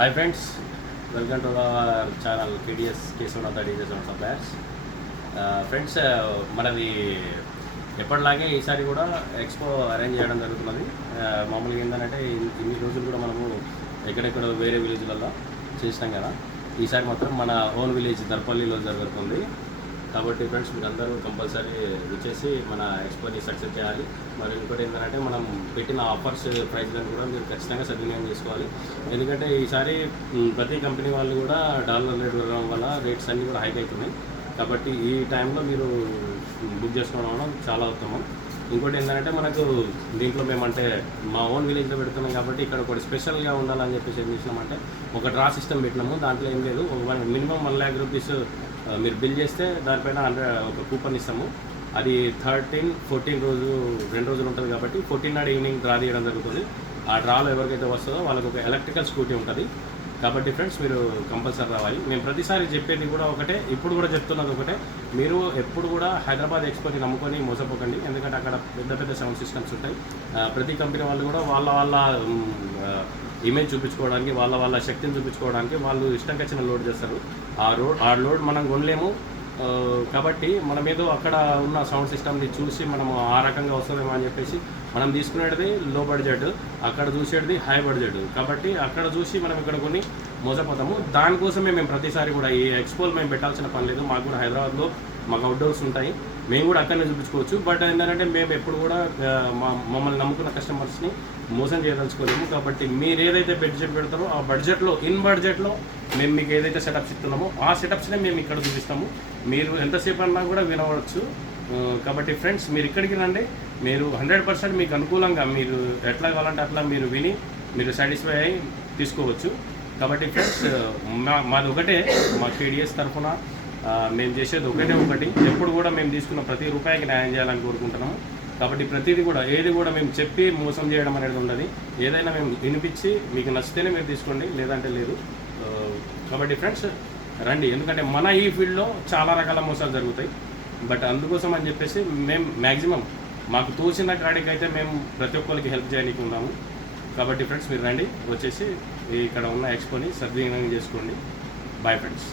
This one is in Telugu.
Hi friends, welcome to our channel KDS Keshavanath DJs and suppliers. Friends, మనది ఎప్పటిలాగే ఈసారి కూడా ఎక్స్పో అరేంజ్ చేయడం జరుగుతున్నది. మామూలుగా ఏంటంటే ఇన్ని రోజులు కూడా మనము ఎక్కడెక్కడ వేరే విలేజ్లలో చేసినాం కదా. ఈసారి మాత్రం మన ఓన్ విలేజ్ దర్పల్లిలో జరుగుతుంది. కాబట్టి ఫ్రెండ్స్, మీరు అందరూ కంపల్సరీ వచ్చేసి మన ఎక్స్పోని సక్సెస్ చేయాలి. మరి ఇంకోటి ఏంటంటే మనం పెట్టిన ఆఫర్స్ ప్రైస్లను కూడా మీరు ఖచ్చితంగా సద్వినియోగం చేసుకోవాలి. ఎందుకంటే ఈసారి ప్రతి కంపెనీ వాళ్ళు కూడా డాలర్ రేట్ పెరగడం వల్ల రేట్స్ అన్నీ కూడా హైక్ అవుతున్నాయి. కాబట్టి ఈ టైంలో మీరు బుక్ చేసుకోవడం చాలా ఉత్తమం. ఇంకోటి ఏంటంటే మనకు దీంట్లో మేమంటే మా ఓన్ విలేజ్లో పెడుతున్నాం కాబట్టి ఇక్కడ ఒకటి స్పెషల్గా ఉండాలని చెప్పేసి ఏం చేసినామంటే ఒక డ్రా సిస్టమ్ పెట్టినాము. దాంట్లో ఏం లేదు, మినిమం 1 lakh రూపీస్ మీరు బిల్ చేస్తే దానిపైన ఒక కూపన్ ఇస్తాము. అది 13, 14 రోజు 2 రోజులు ఉంటుంది కాబట్టి 14 నాడు ఈవినింగ్ డ్రా తీయడం జరుగుతుంది. ఆ డ్రాలో ఎవరికైతే వస్తుందో వాళ్ళకి ఒక ఎలక్ట్రికల్ స్కూటీ ఉంటుంది. కాబట్టి ఫ్రెండ్స్, మీరు కంపల్సరీ రావాలి. మేము ప్రతిసారి చెప్పేది కూడా ఒకటే, ఇప్పుడు కూడా చెప్తున్నది ఒకటే, మీరు ఎప్పుడు కూడా హైదరాబాద్ ఎక్స్పోని నమ్ముకొని మోసపోకండి. ఎందుకంటే అక్కడ పెద్ద పెద్ద సౌండ్ సిస్టమ్స్ ఉంటాయి. ప్రతి కంపెనీ వాళ్ళు కూడా వాళ్ళ ఇమేజ్ చూపించుకోవడానికి, వాళ్ళ శక్తిని చూపించుకోవడానికి వాళ్ళు ఇష్టంగా వచ్చిన లోడ్ చేస్తారు. ఆ లోడ్ మనం కొనలేము. కాబట్టి మనం ఏదో అక్కడ ఉన్న సౌండ్ సిస్టమ్ని చూసి మనము ఆ రకంగా వస్తుందేమో అని చెప్పేసి మనం తీసుకునేది లో బడ్జెట్, అక్కడ చూసేది హై బడ్జెట్. కాబట్టి అక్కడ చూసి మనం ఇక్కడ కొన్ని మోసపోతాము. దానికోసమే మేము ప్రతిసారి కూడా ఈ ఎక్స్పోలు మేము పెట్టాల్సిన పని లేదు. మాకు కూడా హైదరాబాద్లో మాకు అవుట్డోర్స్ ఉంటాయి, మేము కూడా అక్కడనే చూపించుకోవచ్చు. బట్ ఏంటంటే మేము ఎప్పుడు కూడా మమ్మల్ని నమ్ముకున్న కస్టమర్స్ని మోసం చేయదలుచుకోలేము. కాబట్టి మీరు ఏదైతే బడ్జెట్ పెడతారో ఆ బడ్జెట్లో ఇన్ బడ్జెట్లో మేము మీకు ఏదైతే సెటప్స్ ఇస్తున్నామో ఆ సెటప్స్నే మేము ఇక్కడ చూపిస్తాము. మీరు ఎంతసేపు అన్నా కూడా వినవచ్చు. కాబట్టి ఫ్రెండ్స్, మీరు ఇక్కడికి రండి. మీరు 100% మీకు అనుకూలంగా మీరు ఎట్లా కావాలంటే అట్లా మీరు విని మీరు సాటిస్ఫై అయ్యి తీసుకోవచ్చు. కాబట్టి ఫ్రెండ్స్, మాది ఒకటే, మా కేడిఎస్ తరఫున మేము చేసేది ఒకటి. ఎప్పుడు కూడా మేము తీసుకున్న ప్రతి రూపాయికి న్యాయం చేయాలని కోరుకుంటున్నాము. కాబట్టి ప్రతిదీ కూడా ఏది కూడా మేము చెప్పి మోసం చేయడం అనేది ఉండదు. ఏదైనా మేము వినిపించి మీకు నచ్చితేనే మీరు తీసుకోండి, లేదంటే లేదు. కాబట్టి ఫ్రెండ్స్, రండి. ఎందుకంటే మన ఈ ఫీల్డ్లో చాలా రకాల మోసాలు జరుగుతాయి. బట్ అందుకోసం అని చెప్పేసి మేము మ్యాక్సిమం మాకు తోచిన కాడికైతే మేము ప్రతి ఒక్కరికి హెల్ప్ చేయడానికి ఉన్నాము. కాబట్టి ఫ్రెండ్స్, మీరు రండి, వచ్చేసి ఇక్కడ ఉన్న ఎక్స్పోని సద్వినియోగం చేసుకోండి. Bye friends.